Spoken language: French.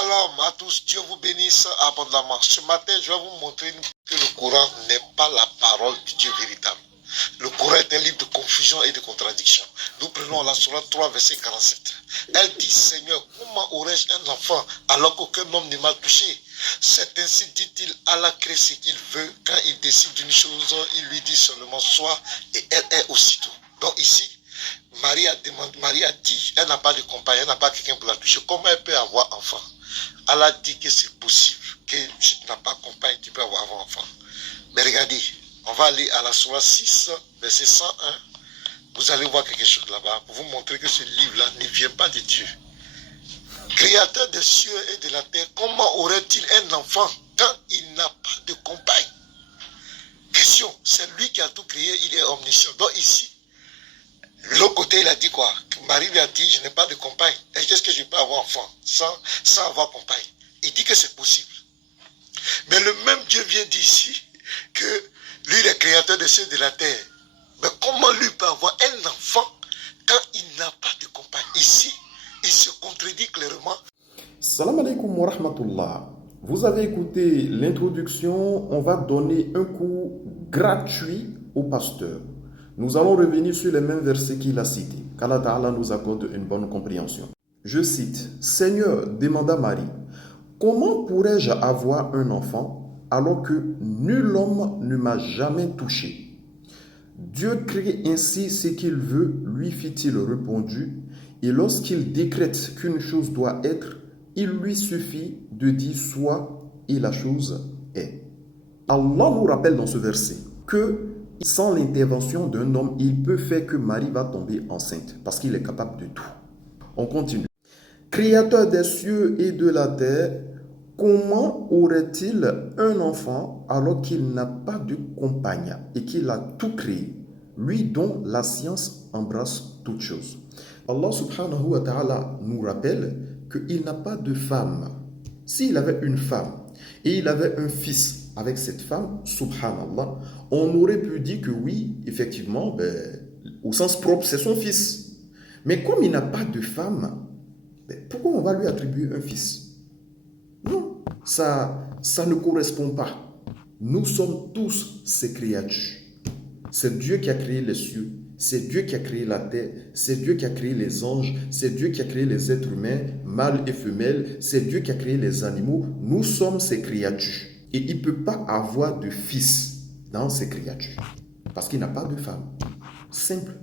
Shalom à tous, Dieu vous bénisse abondamment. Ce matin, je vais vous montrer que le Coran n'est pas la parole du Dieu véritable. Le Coran est un livre de confusion et de contradiction. Nous prenons la Sourate 3, verset 47. Elle dit, Seigneur, comment aurais-je un enfant alors qu'aucun homme ne m'a touché? C'est ainsi, dit-il, Allah crée ce qu'il veut. Quand il décide d'une chose, il lui dit seulement soit et elle est aussitôt. Donc ici, Marie a dit, elle n'a pas de compagnon, elle n'a pas quelqu'un pour la toucher. Comment elle peut avoir enfant? Allah dit que c'est possible, que si tu n'as pas de compagnon, tu peux avoir enfant. Mais regardez, on va aller à la Sourate 6, verset 101. Vous allez voir quelque chose là-bas pour vous montrer que ce livre-là ne vient pas de Dieu. Créateur des cieux et de la terre, comment aurait-il un enfant quand il n'a pas de compagne? Question, c'est lui qui a tout créé, il est omniscient. Donc ici, l'autre côté, il a dit quoi? Marie lui a dit, je n'ai pas de compagne. Est-ce que je peux avoir enfant sans avoir compagne? Il dit que c'est possible. Mais le même Dieu vient d'ici que lui, il est créateur des cieux et de la terre. Mais comment lui peut avoir un enfant quand il n'a pas de compagne? Ici, il se contredit clairement. Salam alaikum wa rahmatullah. Vous avez écouté l'introduction. On va donner un cours gratuit au pasteur. Nous allons revenir sur les mêmes versets qu'il a cités. Qu'Allah Ta'ala nous accorde une bonne compréhension. Je cite, Seigneur, demanda Marie, comment pourrais-je avoir un enfant alors que nul homme ne m'a jamais touché? Dieu crée ainsi ce qu'il veut, lui fit-il répondu, et lorsqu'il décrète qu'une chose doit être, il lui suffit de dire soit et la chose est. Allah nous rappelle dans ce verset que sans l'intervention d'un homme, il peut faire que Marie va tomber enceinte parce qu'il est capable de tout. On continue. Créateur des cieux et de la terre, comment aurait-il un enfant alors qu'il n'a pas de compagne et qu'il a tout créé, lui dont la science embrasse toutes choses? Allah subhanahu wa ta'ala nous rappelle qu'il n'a pas de femme. S'il avait une femme et il avait un fils avec cette femme, subhanallah, on aurait pu dire que oui, effectivement, au sens propre, c'est son fils. Mais comme il n'a pas de femme, pourquoi on va lui attribuer un fils? Non, ça ne correspond pas. Nous sommes tous ses créatures. C'est Dieu qui a créé les cieux, c'est Dieu qui a créé la terre, c'est Dieu qui a créé les anges, c'est Dieu qui a créé les êtres humains, mâles et femelles, c'est Dieu qui a créé les animaux. Nous sommes ses créatures. Et il ne peut pas avoir de fils dans ses créatures parce qu'il n'a pas de femme. Simple.